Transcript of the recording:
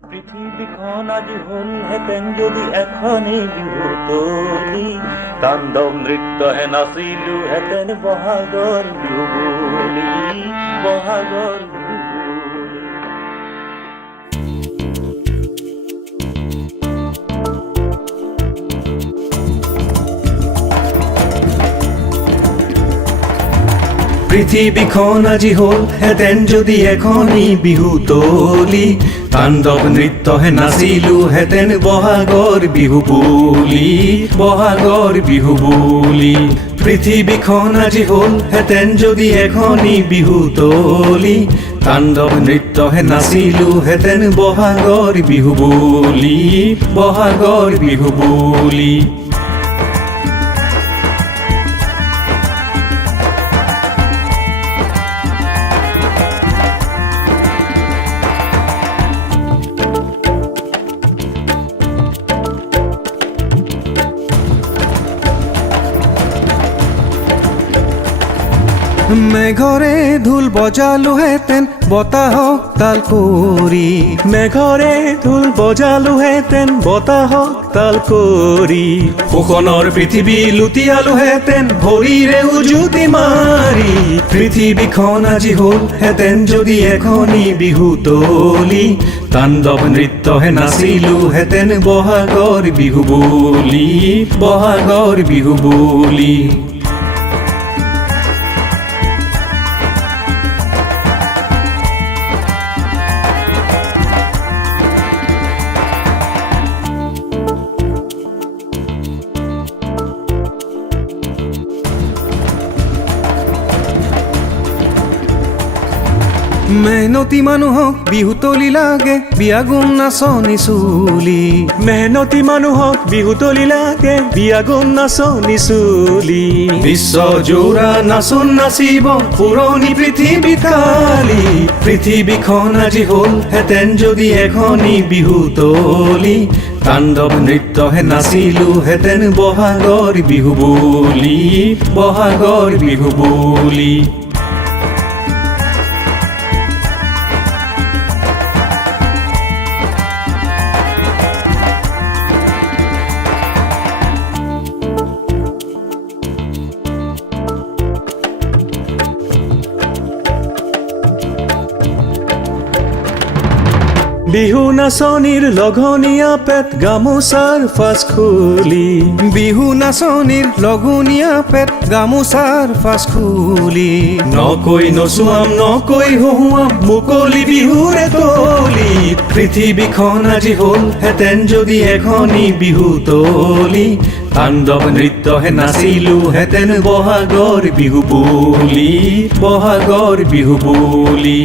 পৃথিৱীখন আজি হ'লহেঁতেন যদি এখনেই বিহুৰ তলী, তাণ্ডৱ নৃত্যহে নাচিলোহেঁতেন বহাগৰ বিহু বুলি, বহাগৰ বিহু বুলি। পৃথিৱীখন আজি হ'লহেঁতেন যদি এখনি বিহু তলী, তাণ্ডৱ নৃত্যহে নাচিলোহেঁতেন বহাগৰ বিহু বুলি, বহাগৰ বিহু বুলি। পৃথিৱীখন আজি হ'লহেঁতেন যদি এখনি বিহু তলী, তাণ্ডৱ নৃত্যহে নাচিলোহেঁতেন বহাগৰ বিহু বুলি, বহাগৰ বিহু বুলি। মেঘৰে ঢোল বজালোহেঁতেন বতাহক তাল কৰি, মেঘৰে ঢোল বজালোহেঁতেন বতাহক তাল কৰি। শোষণৰ পৃথিৱী লুটিয়ালোহেঁতেন ভৰিৰে উজুতি মাৰি। পৃথিৱীখন আজি হ'লহেঁতেন যদি এখনি বিহু তলী, তাণ্ডৱ নৃত্যহে নাচিলোহেঁতেন বহাগৰ বিহু বুলি, বহাগৰ বিহু বুলি। মেহনতি মানুহক বিহুতলি লাগে বিয়াগুণ নাচনি চুলি, মেহনতি মানুহক বিহুতলি লাগে বিয়াগুণ নাচনি চুলি। বিশ্বজোৰা নাচোন নাচিব পুৰণি পৃথিৱী কালি। পৃথিৱীখন আজি হ'লহেঁতেন যদি এখনি বিহুতলি, তাণ্ডৱ নৃত্যহে নাচিলোহেঁতেন বহাগৰ বিহু বুলি, বহাগৰ বিহু বুলি। বিহু নাচনিৰ লঘনীয়া পেট গামোচাৰ ফাঁচ খুলি, বিহু নাচনিৰ লঘনীয়া পেট গামোচাৰ ফাঁচ খুলি। নকৈ নচুৱাম নকৈ হহুৱাম মুকলি বিহুৰে তলি। পৃথিৱীখন আজি হ'লহেঁতেন যদি এখনি বিহু তলী, তাণ্ডৱ নৃত্যহে নাচিলোহেঁতেন বহাগৰ বিহু বুলি, বহাগৰ বিহু বুলি।